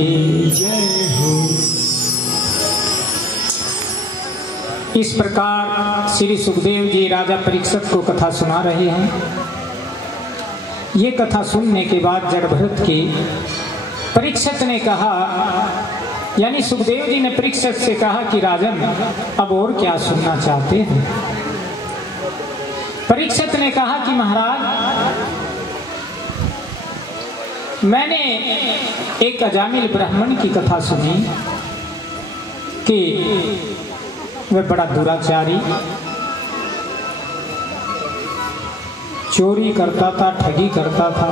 की जय हो। इस प्रकार श्री सुखदेव जी राजा परीक्षित को कथा सुना रहे हैं। ये कथा सुनने के बाद जड़भरत की परीक्षित ने कहा, यानी सुखदेव जी ने परीक्षित से कहा कि राजन अब और क्या सुनना चाहते हैं। परीक्षित ने कहा कि महाराज मैंने एक अजामिल ब्राह्मण की कथा सुनी कि वह बड़ा दुराचारी, चोरी करता था, ठगी करता था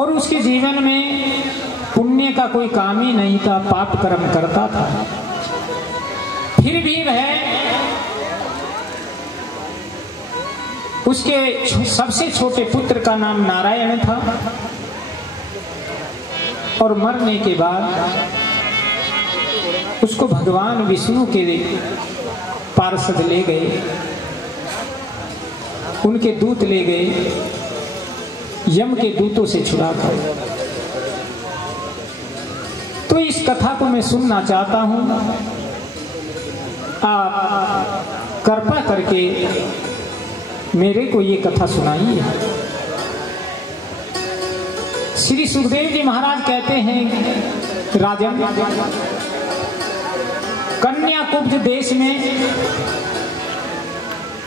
और उसके जीवन में पुण्य का कोई काम ही नहीं था, पाप कर्म करता था। फिर भी वह उसके सबसे छोटे पुत्र का नाम नारायण था और मरने के बाद उसको भगवान विष्णु के पार्षद ले गए, उनके दूत ले गए, यम के दूतों से छुड़ा कर। तो इस कथा को मैं सुनना चाहता हूं, आप कृपा करके मेरे को ये कथा सुनाइए। श्री सुखदेव जी महाराज कहते हैं, राजन कन्याकुब्ज देश में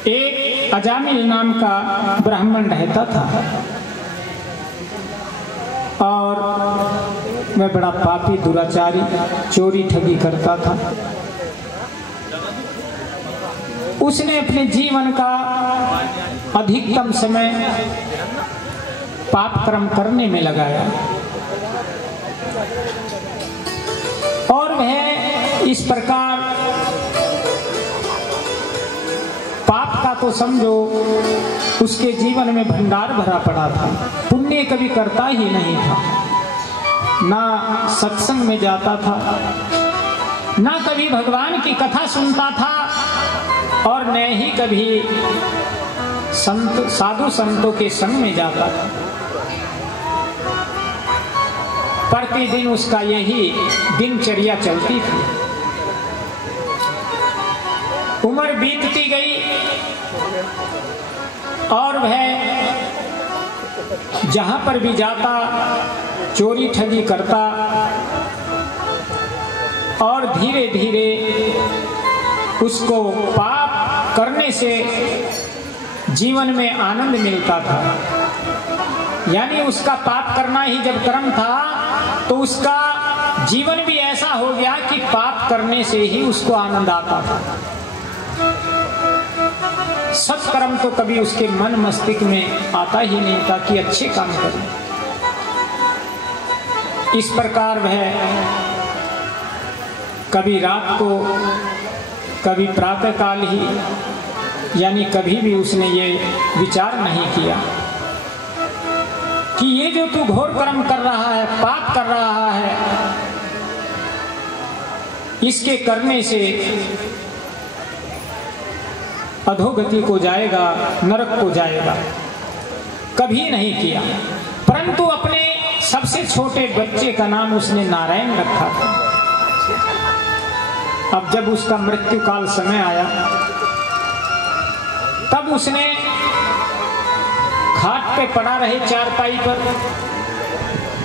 एक अजामिल नाम का ब्राह्मण रहता था और वह बड़ा पापी, दुराचारी, चोरी ठगी करता था। उसने अपने जीवन का अधिकतम समय पाप कर्म करने में लगाया और वह इस प्रकार पाप का तो समझो उसके जीवन में भंडार भरा पड़ा था। पुण्य कभी करता ही नहीं था, ना सत्संग में जाता था, ना कभी भगवान की कथा सुनता था और न ही कभी साधु संतों के संग में जाता था। प्रतिदिन उसका यही दिनचर्या चलती थी। उम्र बीतती गई और वह जहां पर भी जाता चोरी ठगी करता और धीरे धीरे उसको पाप करने से जीवन में आनंद मिलता था। यानी उसका पाप करना ही जब कर्म था तो उसका जीवन भी ऐसा हो गया कि पाप करने से ही उसको आनंद आता था। सत्कर्म तो कभी उसके मन मस्तिष्क में आता ही नहीं था कि अच्छे काम करें। इस प्रकार वह कभी रात को, कभी प्रातः काल ही, यानी कभी भी उसने ये विचार नहीं किया कि ये जो तू घोर कर्म कर रहा है, पाप कर रहा है, इसके करने से अधोगति को जाएगा, नरक को जाएगा, कभी नहीं किया। परंतु अपने सबसे छोटे बच्चे का नाम उसने नारायण रखा था। अब जब उसका मृत्यु काल समय आया तब उसने खाट पे पड़ा रहे चारपाई पर,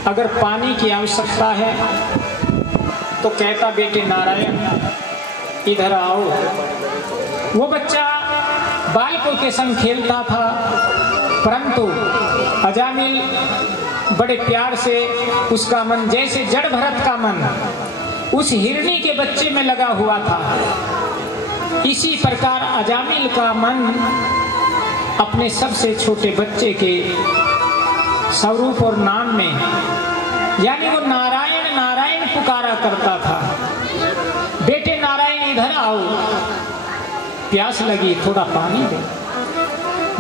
अगर पानी की आवश्यकता है तो कहता बेटे नारायण इधर आओ। वो बच्चा बालकों के संग खेलता था, परंतु अजामिल बड़े प्यार से उसका मन, जैसे जड़ भरत का मन उस हिरनी के बच्चे में लगा हुआ था, इसी प्रकार अजामिल का मन अपने सबसे छोटे बच्चे के स्वरूप और नाम में, यानी वो नारायण नारायण पुकारा करता था। बेटे नारायण इधर आओ, प्यास लगी थोड़ा पानी दे,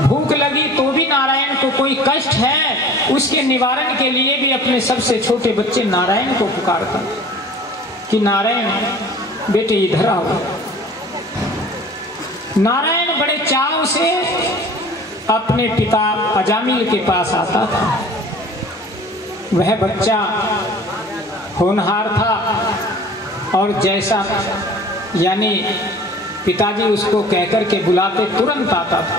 भूख लगी तो भी नारायण को कोई कष्ट है उसके निवारण के लिए भी अपने सबसे छोटे बच्चे नारायण को पुकारता कि नारायण बेटे इधर आओ। नारायण बड़े चाव से अपने पिता अजामिल के पास आता था वह बच्चा होनहार था और जैसा यानी पिताजी उसको कहकर के बुलाते तुरंत आता था।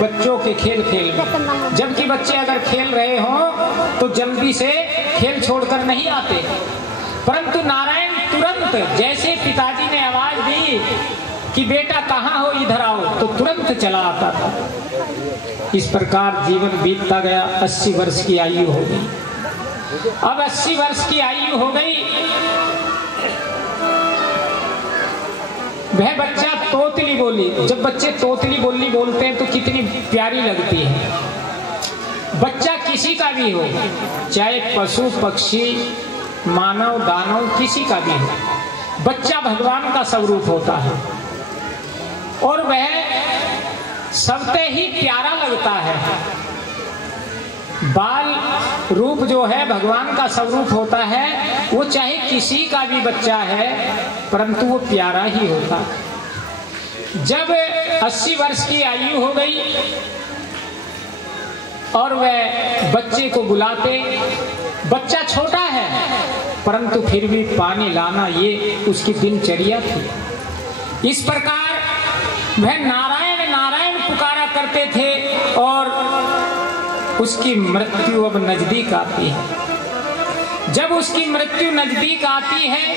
बच्चों के खेल खेल में, जबकि बच्चे अगर खेल रहे हों तो जल्दी से खेल छोड़कर नहीं आते, परंतु नारायण तुरंत जैसे पिताजी ने आवाज दी कि बेटा कहाँ हो, इधर आओ, तो तुरंत चला आता था। इस प्रकार जीवन बीतता गया। 80 वर्ष की आयु हो गई। अब 80 वर्ष की आयु हो गई, वह बच्चा तोतली बोली। जब बच्चे तोतली बोली बोलते हैं तो कितनी प्यारी लगती है। बच्चा किसी का भी हो, चाहे पशु पक्षी मानव दानव किसी का भी हो, बच्चा भगवान का स्वरूप होता है और वह सबसे ही प्यारा लगता है। बाल रूप जो है भगवान का स्वरूप होता है, वो चाहे किसी का भी बच्चा है परंतु वो प्यारा ही होता है। जब 80 वर्ष की आयु हो गई और वह बच्चे को बुलाते, बच्चा छोटा है परंतु फिर भी पानी लाना ये उसकी दिनचर्या थी। इस प्रकार वह नारायण नारायण पुकारा करते थे और उसकी मृत्यु अब नजदीक आती है। जब उसकी मृत्यु नजदीक आती है,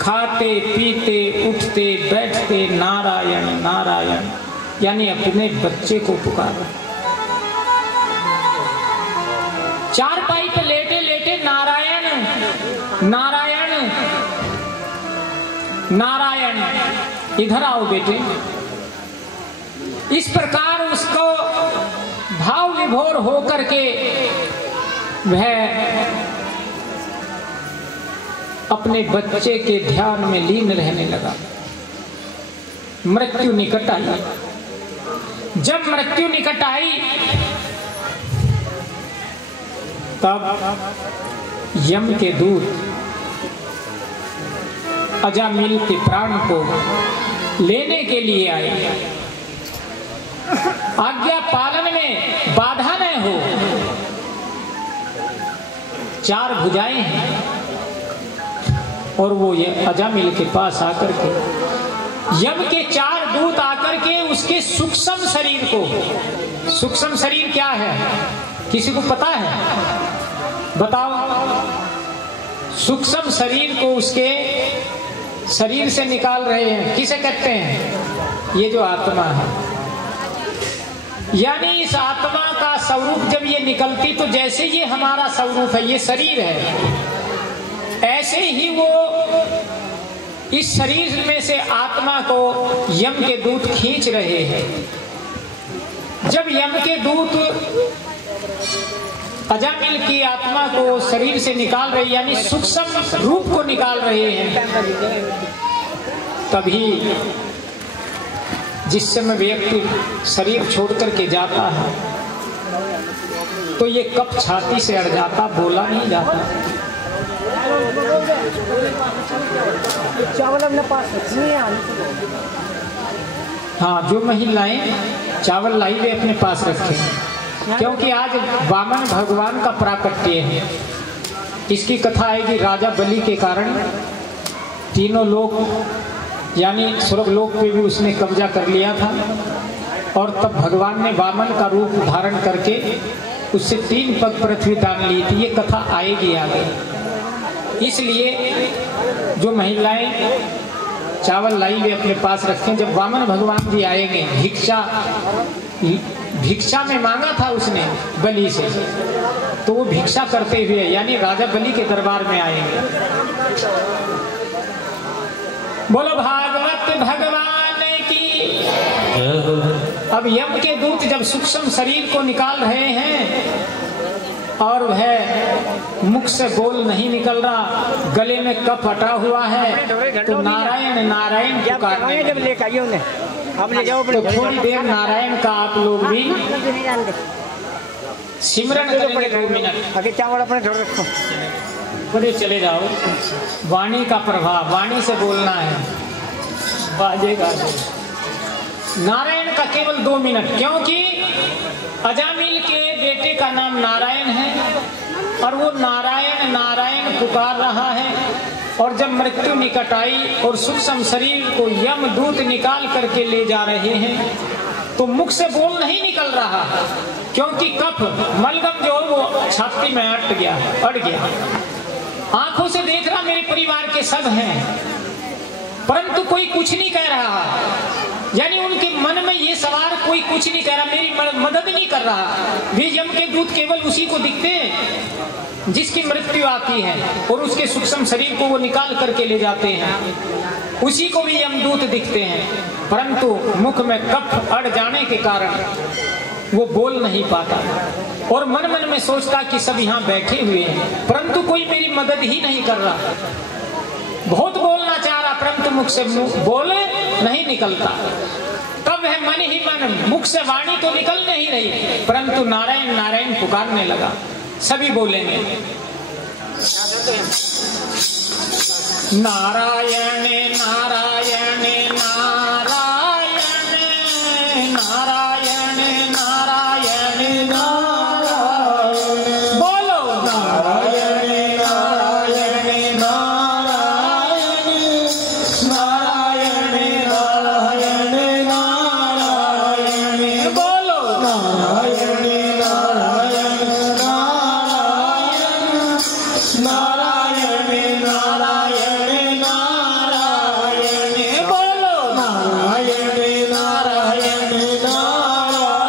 खाते पीते उठते बैठते नारायण नारायण यानी अपने बच्चे को पुकारा। चारपाई पे लेटे लेटे नारायण नारायण नारायण, इधर आओ बेटे। इस प्रकार उसको भाव विभोर होकर के वह अपने बच्चे के ध्यान में लीन रहने लगा। मृत्यु निकट आई। जब मृत्यु निकट आई तब यम के दूत अजामिल के प्राण को लेने के लिए आए। आज्ञा पालन में बाधा न हो। 4 भुजाएं हैं और वो ये अजामिल के पास आकर के, यम के 4 दूत आकर के उसके सूक्ष्म शरीर को, सूक्ष्म शरीर क्या है किसी को पता है? बताओ। सूक्ष्म शरीर को उसके शरीर से निकाल रहे हैं। किसे कहते हैं? ये जो आत्मा है, यानी इस आत्मा का स्वरूप जब ये निकलती तो जैसे ये हमारा स्वरूप है, ये शरीर है, ऐसे ही वो इस शरीर में से आत्मा को यम के दूत खींच रहे हैं। जब यम के दूत अजामिल की आत्मा को शरीर से निकाल रहे यानी सूक्ष्म रूप को निकाल रहे हैं, तभी जिस समय व्यक्ति शरीर छोड़ करके जाता है तो ये कप छाती से अड़ जाता, बोला नहीं जाता। चावल अपने पास नहीं। हाँ, जो महिलाएं चावल लाई वे अपने पास रखें, क्योंकि आज वामन भगवान का प्राकट्य है। इसकी कथा आएगी राजा बलि के कारण तीनों लोग यानी स्वर्गलोक पे भी उसने कब्जा कर लिया था और तब भगवान ने वामन का रूप धारण करके उससे 3 पग पृथ्वी दान ली थी। ये कथा आएगी आगे। इसलिए जो महिलाएं चावल लाई वे अपने पास रखें। जब वामन भगवान जी आएंगे, भिक्षा में मांगा था उसने बलि से, तो वो भिक्षा करते हुए यानी राजा बलि के दरबार में आएंगे। बोलो भागवत भगवान की। अब यम के दूत जब सूक्ष्म शरीर को निकाल रहे हैं और वह मुख से बोल नहीं निकल रहा, गले में कफ अटा हुआ है, तो नारायण नारायण पुकारने जब लेकर आइए उन्हें, अब ले जाओ। तो थोड़ी देर नारायण का आप लोग भी सिमरन करेंगे 2 मिनट। आगे चावल अपने धो रखो, बड़े चले जाओ। वाणी का प्रभाव, वाणी से बोलना है, बाजेगा। नारायण का केवल 2 मिनट, क्योंकि अजामिल के बेटे का नाम नारायण है और वो नारायण नारायण पुकार रहा है। और जब मृत्यु निकट आई और सूक्ष्म शरीर को यमदूत निकाल करके ले जा रहे हैं तो मुख से बोल नहीं निकल रहा, क्योंकि कफ मलगम जो वो छाती में अट गया, अड़ गया। आंखों से देख रहा मेरे परिवार के सब हैं, परंतु कोई कुछ नहीं कह रहा। यानी उनके मन में ये सवार कोई कुछ नहीं कह रहा, मेरी मदद नहीं कर रहा। वे यम के दूत केवल उसी को दिखते हैं जिसकी मृत्यु आती है और उसके सूक्ष्म शरीर को वो निकाल करके ले जाते हैं, उसी को भी यमदूत दिखते हैं। परंतु मुख में कफ अड़ जाने के कारण वो बोल नहीं पाता और मन मन में सोचता कि सब यहाँ बैठे हुए हैं, परंतु कोई मेरी मदद ही नहीं कर रहा। बहुत बोलना चाह रहा, परंतु मुख से बोल नहीं निकलता। तब है मन ही मन, मुख से वाणी तो निकल नहीं रही, परंतु नारायण नारायण पुकारने लगा। सभी बोलेंगे नारायण नारायण नारायण नारायण नारायण नारायण, बोलो नारायण नारायण नारायण नारायण नारायण नारायण, बोलो नारायण नारायण नारायण नारायण नारायण नारायण, बोलो नारायण नारायण नारायण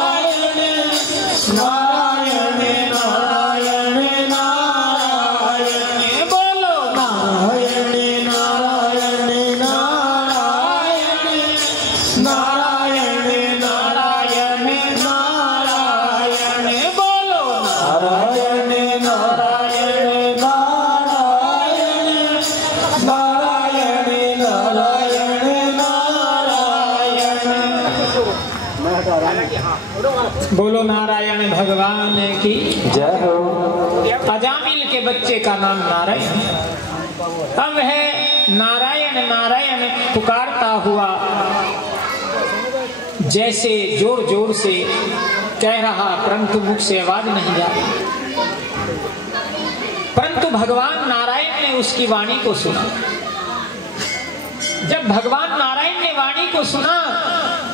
नारायण नारायण नारायण, बोलो नारायण नारायण नारायण नारायण नारायण नारायण, बोलो नारायण नारायण नारायण नारायण नारायण नारायण, बोलो नारायण भगवान की जय हो। अजामिल के बच्चे का नाम नारायण। अब है नारायण नारायण पुकारता हुआ जैसे जोर जोर से कह रहा, परंतु मुख से आवाज नहीं जा रही। परंतु भगवान नारायण ने उसकी वाणी को सुना। जब भगवान नारायण ने वाणी को सुना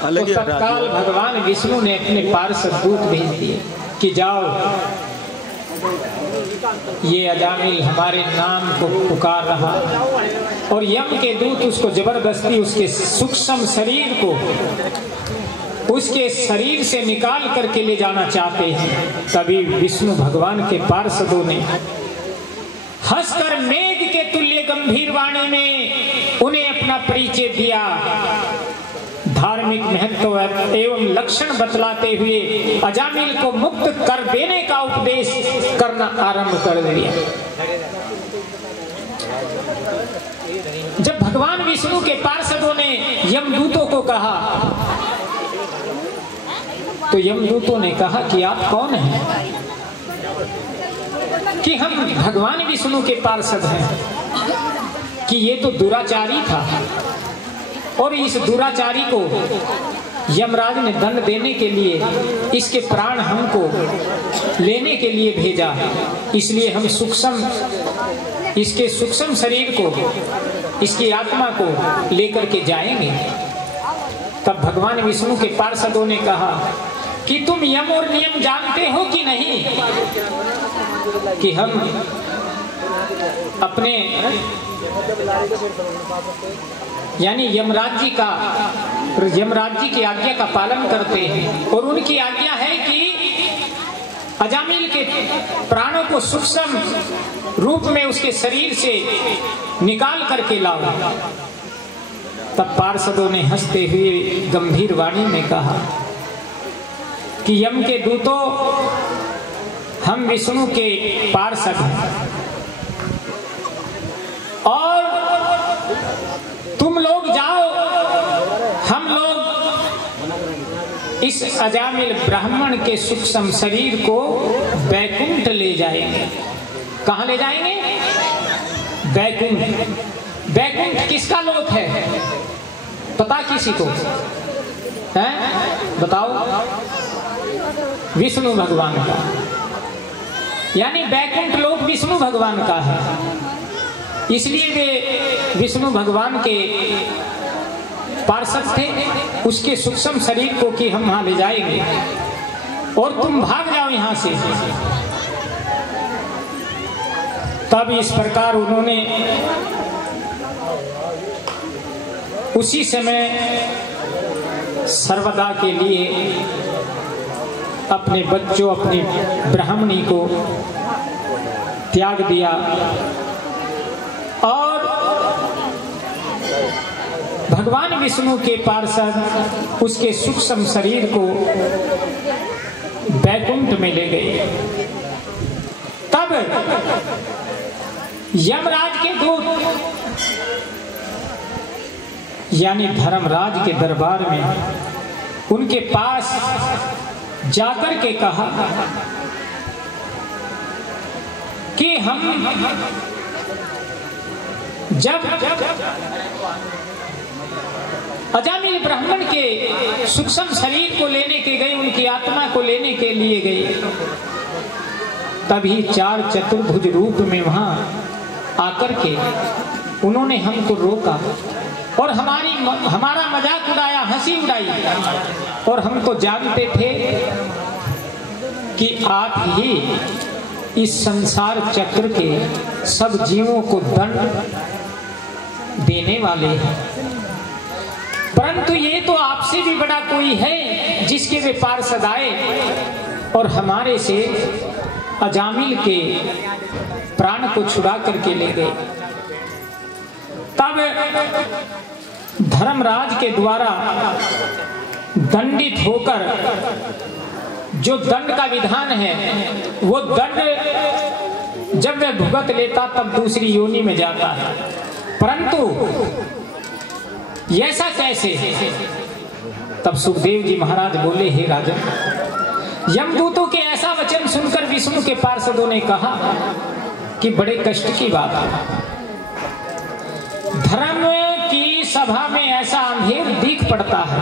तो तत्काल भगवान विष्णु ने अपने पार्षद दूत भेज दिए कि जाओ, ये अजामिल हमारे नाम को पुकार रहा। और यम के दूत उसको जबरदस्ती उसके सूक्ष्म शरीर को उसके शरीर से निकाल करके ले जाना चाहते हैं। तभी विष्णु भगवान के पार्षदों ने हंसकर मेघ के तुल्य गंभीर वाणी में उन्हें अपना परिचय दिया। धार्मिक महत्व एवं लक्षण बतलाते हुए अजामिल को मुक्त कर देने का उपदेश करना आरंभ कर दिया। जब भगवान विष्णु के पार्षदों ने यमदूतों को कहा तो यमदूतों ने कहा कि आप कौन हैं? कि हम भगवान विष्णु के पार्षद हैं। कि ये तो दुराचारी था और इस दुराचारी को यमराज ने दंड देने के लिए इसके प्राण हमको लेने के लिए भेजा, इसलिए हम इसके सूक्ष्म शरीर को, इसकी आत्मा को लेकर के जाएंगे। तब भगवान विष्णु के पार्षदों ने कहा कि तुम यम और नियम जानते हो कि नहीं, कि हम अपने यानी यमराज जी की आज्ञा का पालन करते हैं। और उनकी आज्ञा है कि अजामिल के प्राणों को सूक्ष्म रूप में उसके शरीर से निकाल करके लाओ। तब पार्षदों ने हंसते हुए गंभीर वाणी में कहा कि यम के दूतों, हम विष्णु के पार्षद हैं और तुम लोग जाओ, हम लोग इस अजामिल ब्राह्मण के सूक्ष्म शरीर को बैकुंठ ले जाएंगे। कहाँ ले जाएंगे? बैकुंठ। बैकुंठ किसका लोक है? पता किसी को है? बताओ। विष्णु भगवान का। यानी बैकुंठ लोक विष्णु भगवान का है, इसलिए वे विष्णु भगवान के पार्षद थे। उसके सूक्ष्म शरीर को कि हम वहां ले जाएंगे और तुम भाग जाओ यहां से। तब इस प्रकार उन्होंने उसी समय सर्वदा के लिए अपने बच्चों, अपनी ब्राह्मणी को त्याग दिया और भगवान विष्णु के पार्षद उसके सूक्ष्म शरीर को बैकुंठ में ले गए। तब यमराज के दूत यानी धर्मराज के दरबार में उनके पास जाकर के कहा कि हम जब अजामिल ब्राह्मण के सूक्ष्म शरीर को लेने के गए, उनकी आत्मा को लेने के लिए गए, तभी 4 चतुर्भुज रूप में वहां आकर के उन्होंने हमको रोका और हमारा मजाक उड़ाया, हंसी उड़ाई और हम तो जानते थे कि आप ही इस संसार चक्र के सब जीवों को दंड देने वाले हैं, परंतु ये तो आपसे भी बड़ा कोई है जिसके वे पार्षद आए और हमारे से अजामिल के प्राण को छुड़ा करके ले गए। तब धर्मराज के द्वारा दंडित होकर जो दंड का विधान है वो दंड जब वह भुगत लेता तब दूसरी योनि में जाता है, परंतु ऐसा कैसे? तब सुखदेव जी महाराज बोले, हे राजन, यमदूतों के ऐसा वचन सुनकर विष्णु के पार्षदों ने कहा कि बड़े कष्ट की बात है। धर्म की सभा में ऐसा अंधेर दिख पड़ता है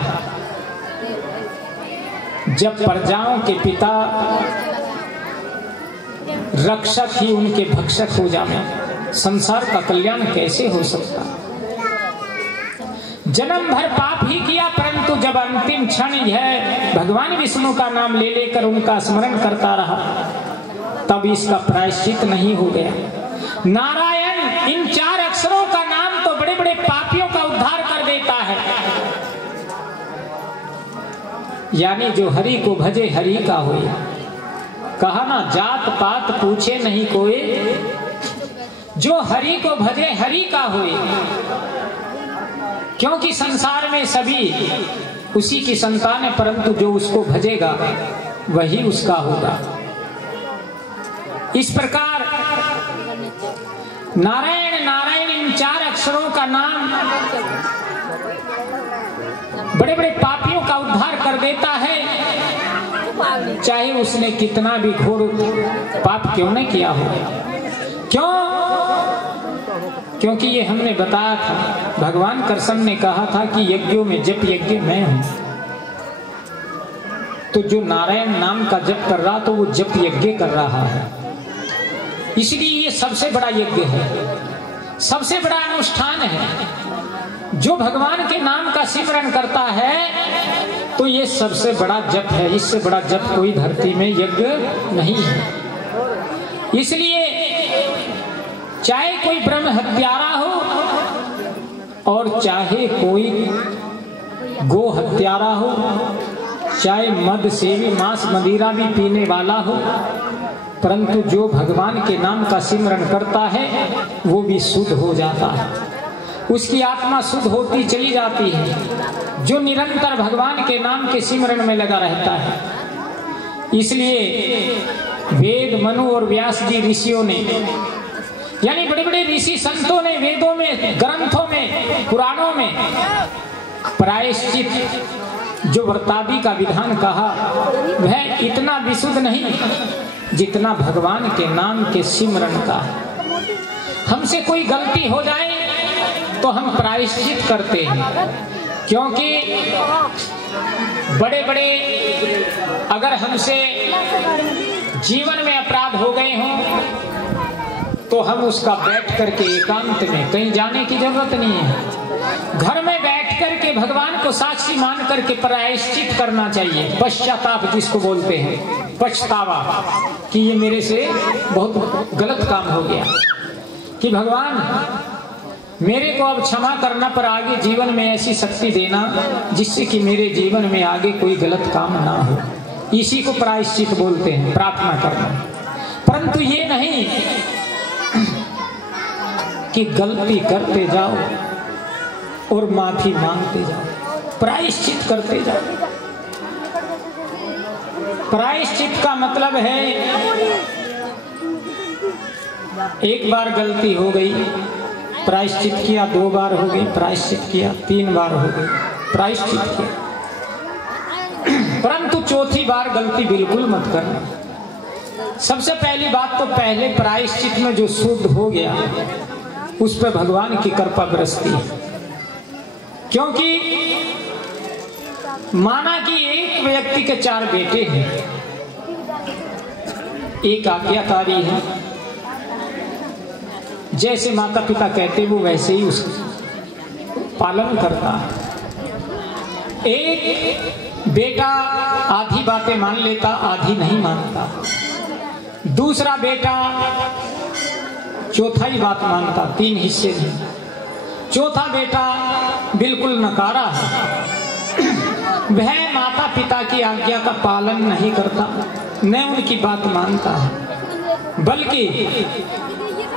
जब प्रजाओं के पिता रक्षक ही उनके भक्षक हो जाए, संसार का कल्याण कैसे हो सकता? जन्म भर पाप ही किया, परंतु जब अंतिम क्षण यह भगवान विष्णु का नाम ले लेकर उनका स्मरण करता रहा तब इसका प्रायश्चित नहीं हो गया। नारायण, इन 4 अक्षरों का नाम तो बड़े बड़े पापियों का उद्धार कर देता है। यानी जो हरि को भजे हरि का होए, कहा ना जात पात पूछे नहीं कोई, जो हरि को भजे हरि का होए, क्योंकि संसार में सभी उसी की संतान है, परंतु जो उसको भजेगा वही उसका होगा। इस प्रकार नारायण नारायण इन 4 अक्षरों का नाम बड़े बड़े पापियों का उद्धार कर देता है, चाहे उसने कितना भी घोर पाप क्यों न किया हो। क्यों? क्योंकि ये हमने बताया था, भगवान कृष्ण ने कहा था कि यज्ञों में जप यज्ञ मैं हूं। तो जो नारायण नाम का जप कर रहा तो वो जप यज्ञ कर रहा है, इसलिए ये सबसे बड़ा यज्ञ है, सबसे बड़ा अनुष्ठान है। जो भगवान के नाम का सिमरन करता है तो ये सबसे बड़ा जप है, इससे बड़ा जप कोई धरती में यज्ञ नहीं है। इसलिए चाहे कोई ब्रह्म हत्यारा हो और चाहे कोई गो हत्यारा हो, चाहे मद सेवी मांस मदिरा भी पीने वाला हो, परंतु जो भगवान के नाम का सिमरन करता है वो भी शुद्ध हो जाता है, उसकी आत्मा शुद्ध होती चली जाती है, जो निरंतर भगवान के नाम के सिमरन में लगा रहता है। इसलिए वेद मनु और व्यास जी ऋषियों ने, यानी बड़े बड़े ऋषि संतों ने वेदों में, ग्रंथों में, पुराणों में प्रायश्चित जो व्रतादि का विधान कहा वह इतना विशुद्ध नहीं जितना भगवान के नाम के सिमरन का। हमसे कोई गलती हो जाए तो हम प्रायश्चित करते हैं, क्योंकि बड़े बड़े अगर हमसे जीवन में अपराध हो गए हों तो हम उसका बैठ करके एकांत में, कहीं जाने की जरूरत नहीं है, घर में बैठ करके भगवान को साक्षी मान करके प्रायश्चित करना चाहिए। पश्चाताप जिसको बोलते हैं, पछतावा कि ये मेरे से बहुत गलत काम हो गया, कि भगवान मेरे को अब क्षमा करना, पर आगे जीवन में ऐसी शक्ति देना जिससे कि मेरे जीवन में आगे कोई गलत काम ना हो। इसी को प्रायश्चित बोलते हैं, प्रार्थना करना। परंतु ये नहीं कि गलती करते जाओ और माफी मांगते जाओ, प्रायश्चित करते जाओ। प्रायश्चित का मतलब है एक बार गलती हो गई, प्रायश्चित किया, 2 बार हो गई, प्रायश्चित किया, 3 बार हो गई, प्रायश्चित किया, परंतु चौथी बार गलती बिल्कुल मत करना। सबसे पहली बात तो पहले प्रायश्चित में जो शुद्ध हो गया उस पर भगवान की कृपा बरसती है। क्योंकि माना कि एक व्यक्ति के 4 बेटे हैं, एक आज्ञाकारी है, जैसे माता पिता कहते वो वैसे ही उसका पालन करता है। एक बेटा आधी बातें मान लेता, आधी नहीं मानता। दूसरा बेटा चौथाई बात मानता, 3 हिस्से नहीं। चौथा बेटा बिल्कुल नकारा है, वह माता पिता की आज्ञा का पालन नहीं करता, न उनकी बात मानता है, बल्कि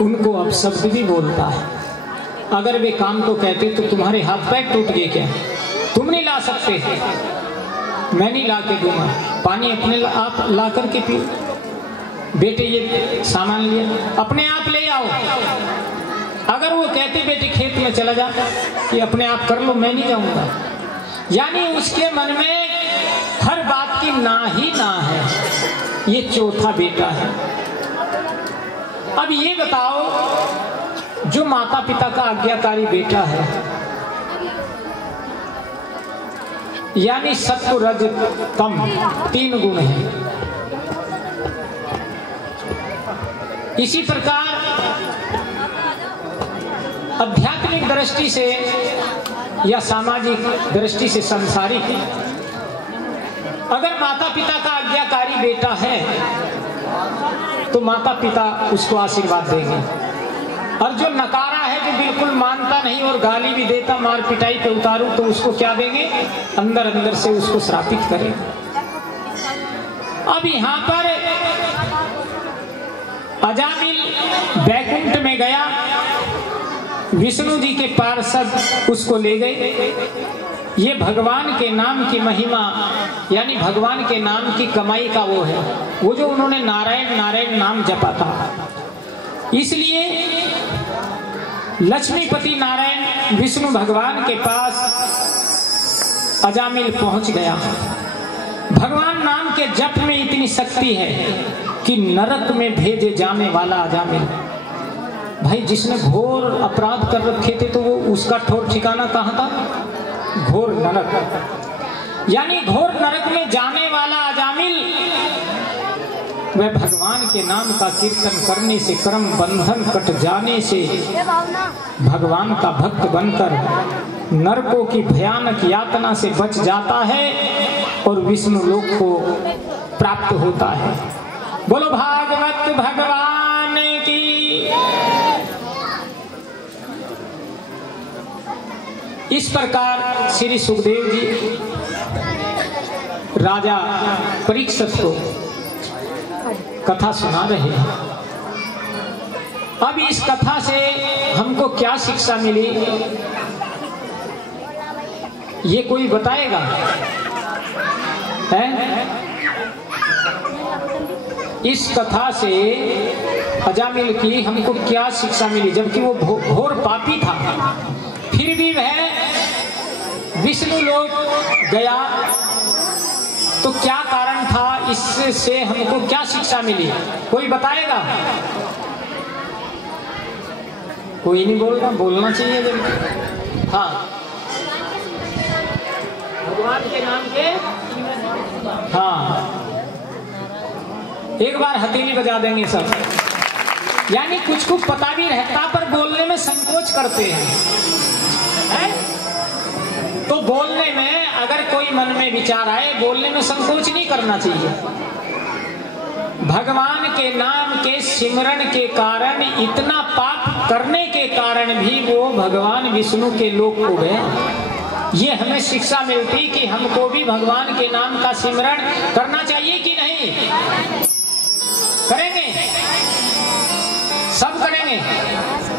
उनको अपशब्द भी बोलता है। अगर वे काम को कहते तो तुम्हारे हाथ पैर टूट गए क्या, तुम नहीं ला सकते, मैं नहीं ला के दूंगा, पानी अपने आप ला करके पियो, बेटे ये सामान लिया अपने आप ले आओ। अगर वो कहते बेटे खेत में चला जा, कि अपने आप कर लो, मैं नहीं जाऊंगा, यानी उसके मन में हर बात की ना ही ना है। ये चौथा बेटा है। अब ये बताओ, जो माता पिता का आज्ञाकारी बेटा है, यानी सत्व रज तम 3 गुण है। इसी प्रकार आध्यात्मिक दृष्टि से या सामाजिक दृष्टि से, सांसारिक, अगर माता पिता का आज्ञाकारी बेटा है तो माता पिता उसको आशीर्वाद देंगे, और जो नकारा है, जो बिल्कुल मानता नहीं और गाली भी देता, मार पिटाई पे उतारू, तो उसको क्या देंगे, अंदर अंदर से उसको श्रापित करेंगे। अब यहाँ पर अजामिल बैकुंठ में गया, विष्णु जी के पार्षद उसको ले गए। ये भगवान के नाम की महिमा, यानी भगवान के नाम की कमाई का वो है, वो जो उन्होंने नारायण नारायण नाम जपा था। इसलिए लक्ष्मीपति नारायण विष्णु भगवान के पास अजामिल पहुंच गया। भगवान नाम के जप में इतनी शक्ति है कि नरक में भेजे जाने वाला अजामिल, भाई जिसने घोर अपराध कर रखे थे तो वो उसका ठोर ठिकाना कहाँ था, घोर नरक। यानी घोर नरक में जाने वाला अजामिल, वह भगवान के नाम का कीर्तन करने से, कर्म बंधन कट जाने से, भगवान का भक्त बनकर नरकों की भयानक यातना से बच जाता है और विष्णु लोक को प्राप्त होता है। बोलो भागवत भगवान की। इस प्रकार श्री सुखदेव जी राजा परीक्षित को कथा सुना रहे हैं। अब इस कथा से हमको क्या शिक्षा मिली, ये कोई बताएगा है? इस कथा से अजामिल की हमको क्या शिक्षा मिली, जबकि वो घोर पापी था, फिर भी वह विष्णु लोक गया, तो क्या कारण था, इससे हमको क्या शिक्षा मिली, कोई बताएगा? कोई नहीं बोल रहा, बोलना चाहिए जल्दी। हाँ, भगवान के नाम के, हाँ, एक बार हथेली बजा देंगे सब। यानी कुछ कुछ पता भी रहता पर बोलने में संकोच करते हैं, है? तो बोलने में अगर कोई मन में विचार आए, बोलने में संकोच नहीं करना चाहिए। भगवान के नाम के सिमरण के कारण इतना पाप करने के कारण भी वो भगवान विष्णु के लोक को गए। ये हमें शिक्षा मिलती कि हमको भी भगवान के नाम का सिमरण करना चाहिए कि नहीं? करेंगे, सब करेंगे,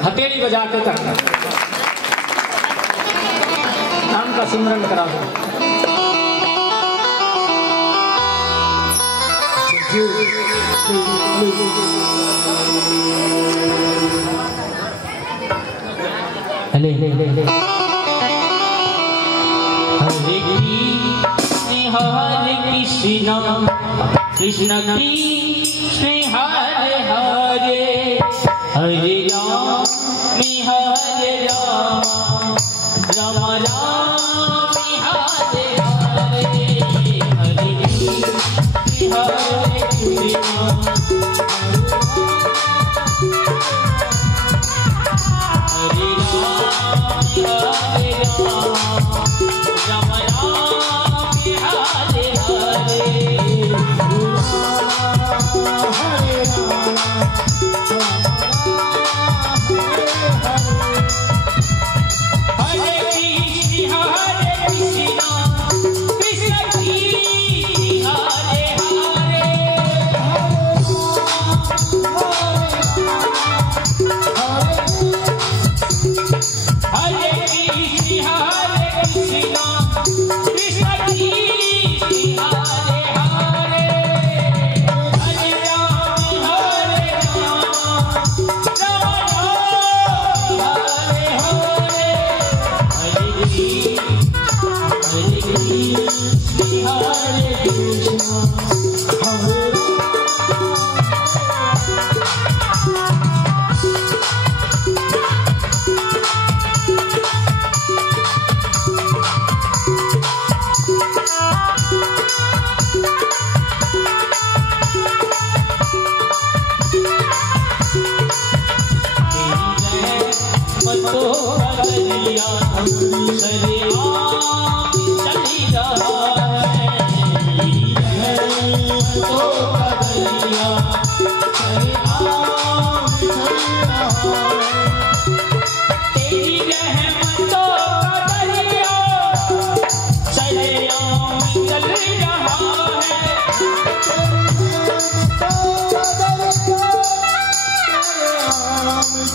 हथेली बजा के करना, नाम का सिमरन करा दो। हरे कृष्ण कृष्ण कृष्ण हरे हरे हरे राम राम राम हरे हरे हरे कृष्ण हरे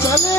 चले